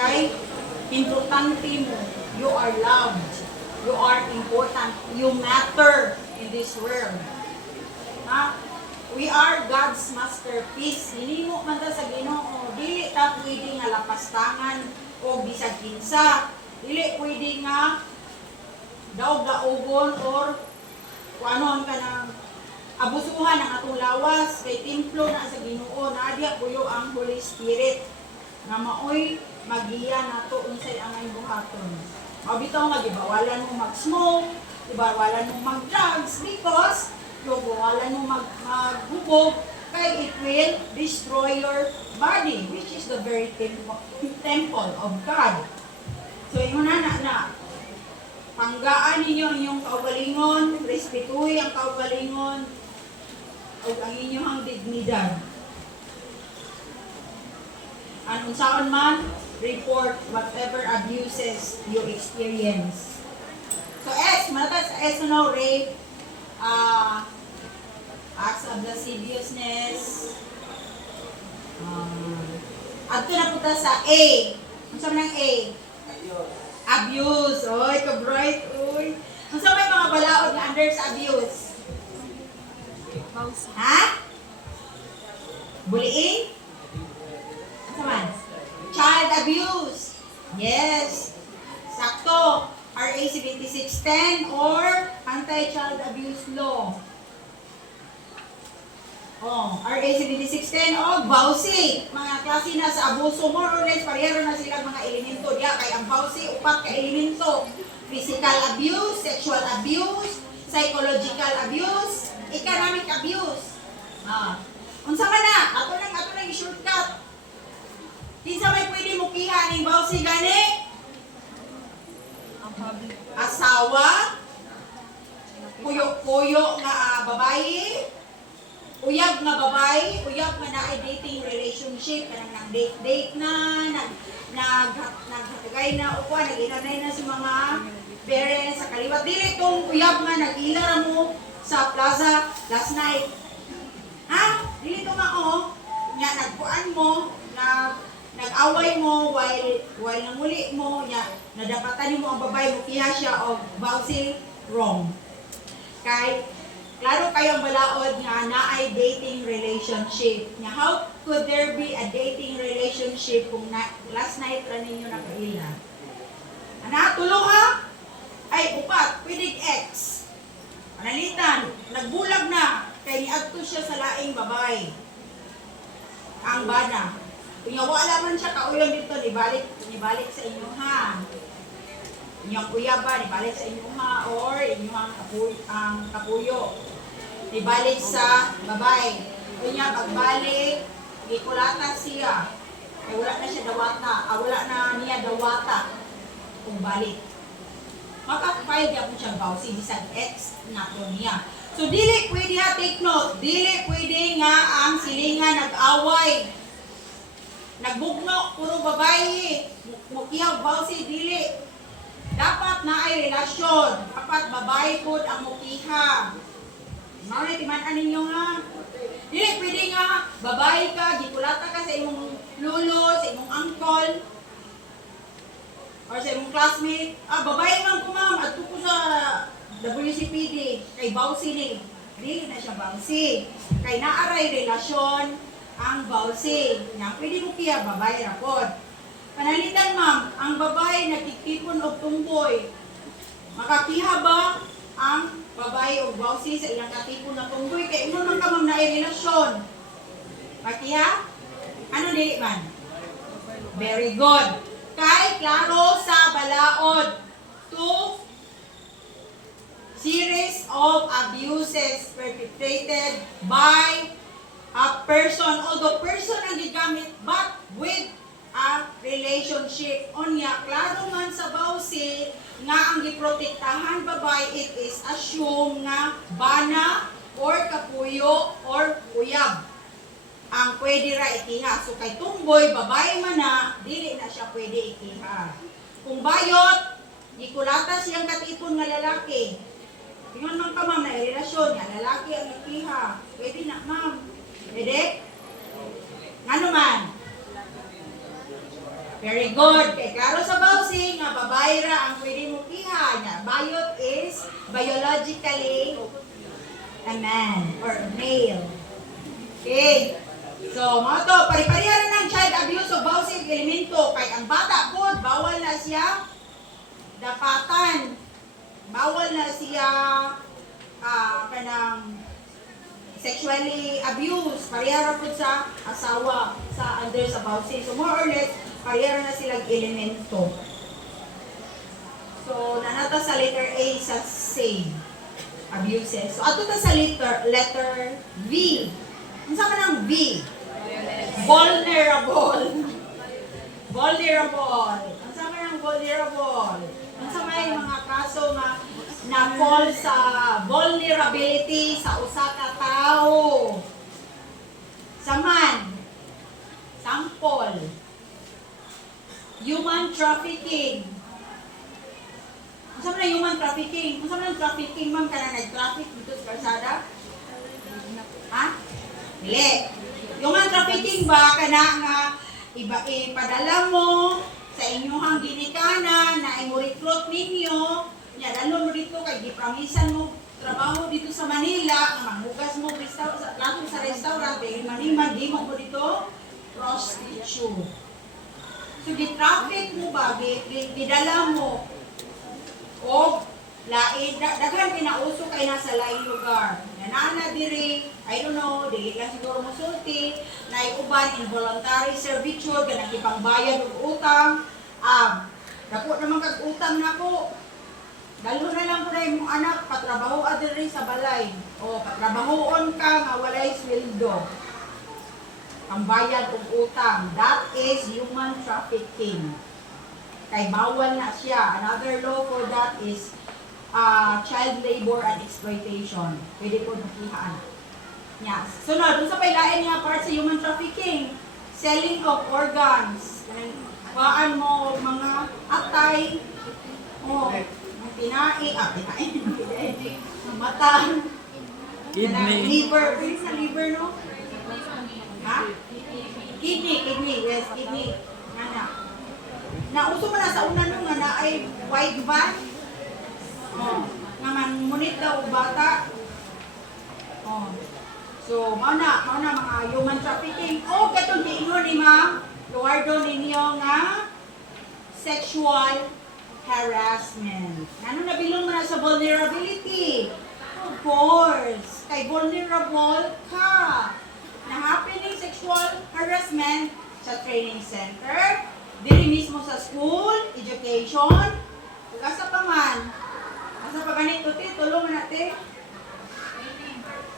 Kay, importante mo. You are loved. You are important. You matter in this world. Ha? We are God's masterpiece. Hinimo man ta sa Ginoo. Dili ta pwede nga lapastangan o bisag kinsa. Dili pwede nga daw gaugon or kuanon ka ng abusuhan ang atong lawas kay templo na sa Ginoo. Naadya puyo ang Holy Spirit nga maoy magiya nato unsay angay buhaton. Mabitaw nga gibawalan mo mag-smoke, gibawalan mo mag-drugs because bawalan mo maghubog kay it will destroy your body, which is the very temple of God. So yun na panggaan ninyo ang inyong kaugalingon, respetuhi ang kaugalingon o ang inyong dignidad. Anong saon man, report whatever abuses you experience. So S, manatas sa S no, rape, acts of lasciviousness. Adto na punta sa A. Ano sabi ng A? Abuse. Oy, ka-bright. Oy. Ano sabi may mga balaod na under sa abuse? Ha? Bullying? Ano sabi? Child abuse. Yes. Sakto. RA 7610 or Anti-Child Abuse Law. RA 7610 o BAUSI. Mga klase na sa abuso, more or less parehero na silang mga elemento. Diya, kay ang BAUSI, upat ka elemento. Physical abuse, sexual abuse, psychological abuse, economic abuse. Unsa man na, ato lang i-shortcut. Kinsa may pwede mo kiha ning BAUSI gani? Asawa, puyo nga babae, uyab nga babae, uyab nga naay dating relationship, kanang nag-date na, naghatagay na, o kuha, nag-inanay na si mga parents sa kaliwat. Dili itong uyab nga nag-ilara mo sa plaza last night. Ha? Dili ito nga nga nagkuan mo, nag-away mo while nanguli mo, nadapatan mo ang babae mo kiha siya o bouncing wrong. Kay klaro kayong balaod nga naay dating relationship. Nga how could there be a dating relationship kung last night ra ninyo nakaila? Ana tulo ha? Ay upat, pwedeng ex. Analitan, nagbulag na kay niadto siya sa laing babae. Ang bana. Kung wala man siya kauyon dito, nibalik sa inyo ha. Inyong kuya ba, nibalik sa inyo ha, or inyong ang kapuyo. Nibalik sa babae. Kung niya pagbalik, ikulata siya. Ay wala na siya dawata, wala na niya dawata kung balik. Makakapayag niya po siyang bawsi, bisag ex na po niya. So dili pwede ha, take note, dili pwede nga ang silingan nag-away. Nagbugno, puro babae, mukihaw, bawsi, dili. Dapat na ay relasyon. Dapat babae po ang mukiha. Maulit, timan-an ninyo ha. Dili, pwede nga, babae ka, gikulata ka sa imong lolo, sa imong uncle, or sa imong classmate. Babae man ko ma'am, at ko sa WCPD, kay bawsi ni. Dili na siya bawsi. Kay naaray relasyon, ang bawsi. Nga pwede mo kiya, babae rapod. Panalitan ma'am, ang babae nagtitipon og tumboy. Makakiha ba ang babae o bawsi sa ilang katipon na tumboy? Kaya ino man ka ma'am na relasyon. Makiha? Ano dili man? Very good. Kay klaro sa balaod. 2 series of abuses perpetrated by a person, although person ang gigamit, but with a relationship. Onya, klaro man sa bawsi nga ang giprotektahan babae, it is assume nga bana or kapuyo or uyab ang pwede ra ikiha. So kay tumboy, babae man na, dili na siya pwede ikiha. Kung bayot, gikulata siyang katipon nga lalaki. Tingnan man ka ma'am na relasyon nga lalaki ang ikiha. Pwede na ma'am. Pwede? Ano man? Very good. Kay klaro sa bawsi nga babae ra ang pwede mo iha niya. Bayot is biologically a man or a male. Okay. So, mga to, pari-parihan na ng child abuse o bawsi elemento. Kay ang bata po, bawal na siya dapatan. Bawal na siya kanang sexually abused. Parihara po sa asawa sa under sa bawsi. So, more or less, parihara na silang elemento. So, nanata sa letter A sa same abuses. So, ato ta sa letter V. Ang sama ng V? Vulnerable. Vulnerable. Ang sama ng vulnerable. Ang sama yung mga kaso na fall sa vulnerability sa usa ka tao. Saman. Sample. Human trafficking. Ang sama ng human trafficking? Ang sama ng trafficking, ma'am, ka na nag-traffic dito sa kalsada? Ha? Dili. Human trafficking ba kana nga ipadala mo sa inyong ginikanan na i-recruit ninyo, nya dalon mo dito kay gipramisan mo trabaho dito sa Manila, nga manghugas mo sa restaurant, kay maniman di mo dito prostitute. So gi-traffic mo ba, gidala mo o lain, daghang kinauso kay nasa lain lugar. Nanana diri, I don't know, dili lang siguro musulti, na uban involuntary servitude, ka nagipangbayad og utang. Dako naman kag utang nako. Dalo na lang ko na imong anak, patrabaho diri sa balay. O, patrabahoon ka nga walay sweldo. Ang bayad og utang. That is human trafficking. Kay bawal na siya. Another law for that is child labor and exploitation. Pwede po nakihaan. Yes. Sunod, dun sa pailain nga part sa human trafficking, selling of organs. Baan mo mga atay, tinai, mata, Kidney. liver, sa liver, no? Ha? Kidney, yes, kidney. Nana. Nauso mo na sa una nung nga na ay wide van. Naman munit daw bata. So, mauna mga human trafficking. Katong giingon ni Ma'am Luardo ninyo nga sexual harassment. Ano nabilong mo na sa vulnerability? Of course. Kay vulnerable ka. Na happening sexual harassment sa training center, diri mismo sa school, education, asa pa man. Asa pa ganito, tulungan natin.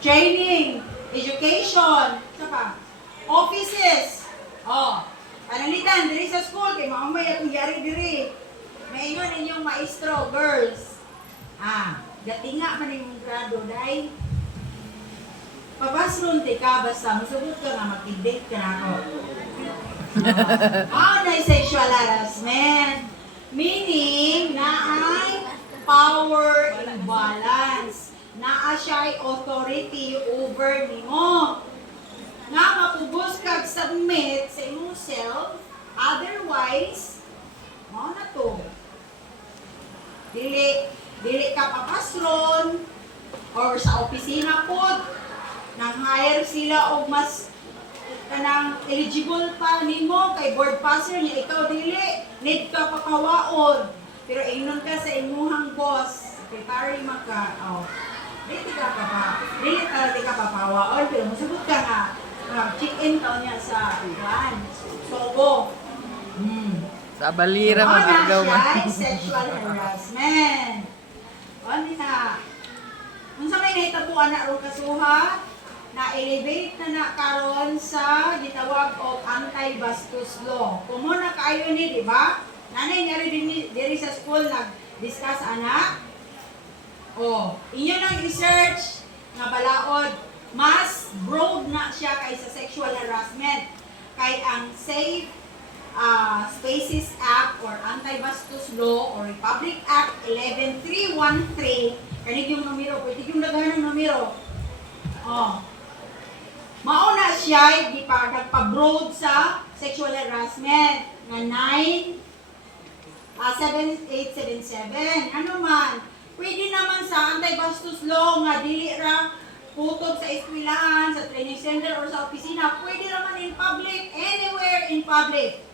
Training, education, sa pa. Offices. Panalitan, diri sa school, kay maumay akong yari diri. May ingon inyong maestro, girls. Gatinga man yung grado, dahil pabasron te ka, basta masubot ka nga, mag-date ka na ako. Na sexual harassment. Meaning, na ay power imbalance. Naa siya'y authority over nimo. Nga mapubos kag submit sa imong self, otherwise, na to. Dili ka papasron, or sa opisina po, nang hire sila og mas kanang eligible pa nimo kay board passer niya, ikaw dili, need ka papawaon. Pero ingnon ka sa imuhang boss, kay pare maka, dili ka papawaon, pero musabot ka nga, check-in ka niya sa uwan. Sobo. Sa balira magagaw man. Sexual harassment. Unsa may nahitabuan na ro kasuha? Na-elevate na karon sa gitawag og anti-bastos law. Kumo na kaayo ni, di ba? Nanay nga rin diri sa school nag-discuss anak. Inyo nang research nga balaod, mas broad na siya kaysa sexual harassment. Kay ang Safe Spaces Act or Anti-Bastos Law or Republic Act 11313, kanig yung numero, pwede yung daghan ng numero. Mauna siya, di pa nagpa-broad sa sexual harassment. nga 7877. Ano man, pwede naman sa anti-bastos law nga dili ra putob sa eskwelahan, sa training center or sa opisina, pwede naman in public, anywhere in public.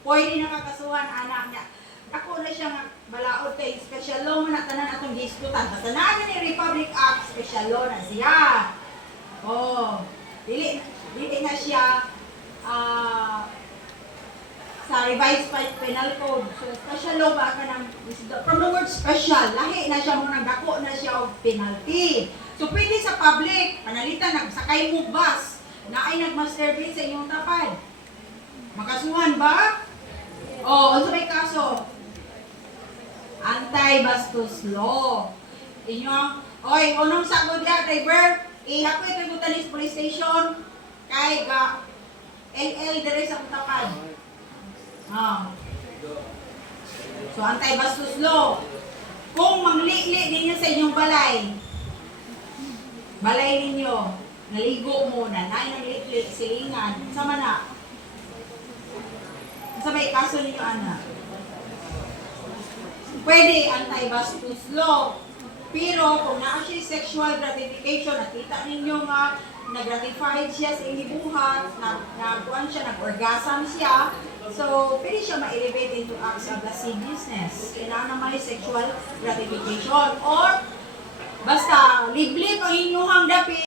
Pwede nakakasuhan anak niya. Ako na siya nga balaod kay special law man na tanan atong disputan. Basta na ni Republic Act, special law na siya. Oh, dili na siya sa revised penal code. So special law ba ka ng from the word special, lahi na siya mo nagdako na siya og penalty. So pwede sa public, panalitan nagsakay mo bus na ay nagmasturbate sa inyong tapad. Makasuhan ba? Oh, ano may kaso? Anti-bastos law. Inyo, oy, unong sagod ya, driver, ihapoy kay Butanis Police Station, kay ga LL dire sa Kutapan. So, anti-bastos law. Kung mangli-li ninyo sa inyong balay ninyo, naligo muna, na li silingan, sama na. Sa may kaso ninyo, anak. Pwede anti-bastos law. Pero kung naa siya sexual gratification, nakita ninyo nga nag-gratified siya sa inibuhat, nagkuhan siya, nag-orgasm siya, so pwede siya ma-elevate into acts of lasciviousness. Kailangan naman yung sexual gratification. Or basta liblib ang inyong dapit,